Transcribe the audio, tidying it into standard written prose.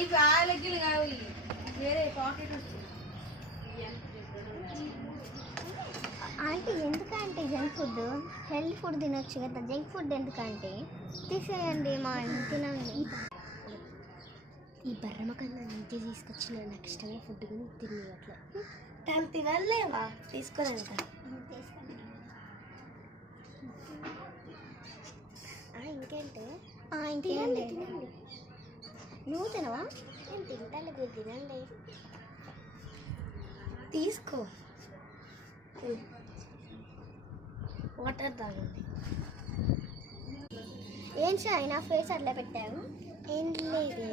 లెక్కలు కావు వేరే పాకెట్ ఆంటీ ఎందుకంటే జంక్ ఫుడ్ హెల్తీ ఫుడ్ తినొచ్చు కదా, జంక్ ఫుడ్ ఎందుకంటే తీసేయండి. మా తినండి. ఈ బర్రమకన్నా ఇంటికి తీసుకొచ్చిన నాకు ఇష్టమైన ఫుడ్ కూడా తిని అట్లా దాన్ని తినలేవా తీసుకోలేక ఇంకేంటి ఇంకేంటి తినండి. నువ్వు తినవా? నేను తింటాను, మీరు తినండి. తీసుకో వాటర్ తాగండి. ఏం సార్ నా ఫేస్ అట్లా పెట్టావు? ఏం లేదు